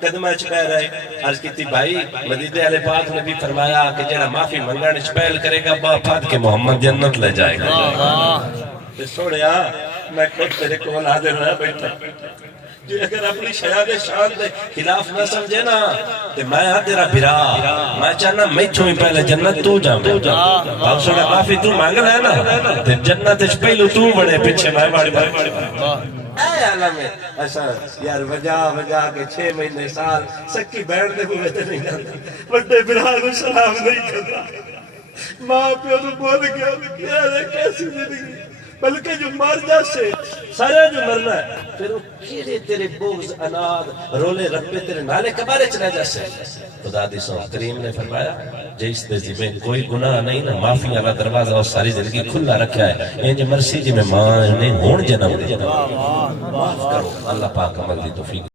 قدمہ چپہ رہے عرض کیتی بھائی مدینے علیہ پاک نے بھی فرمایا کہ جڑا معافی منگانے چپہل کرے گا باپات کے محمد جنت لے جائے گا تو سوڑیا میں خود تیرے کو حاضر نہ بیٹھا جو اگر اپنی شیاد شان دے خلاف نہ سمجھے نا تو میں ہاں تیرا بھرا میں چاہنا میں چھوئی پہلے جنت تو جاؤں باپ سوڑا معافی تو مانگ لے نا تو جنت اس پہلو تو بڑے پیچھے میں بڑی اے عالم ہے ایسا یار وجہ کے 6 مہینے سال سکی بیٹھ دے ہوئے تے نہیں جاتا بڑے بھرا کو سلام نہیں کرتا ماں پیو تو بول گیا کیا ہے کیسی زندگی بلکہ جو مر جا سے سارے جو مرنا ہے پھر وہ کیڑے تیرے بغض اناد رولے ربے تیرے نالے کبارے چلے جا سے خدا دی سو کریم نے فرمایا جیس دے میں کوئی گناہ نہیں نا معافی والا دروازہ اور ساری زندگی کھلا رکھا ہے یہ جو مرسی جی میں ماں نے ہون جنم دے معاف کرو اللہ پاک عمل دی توفیق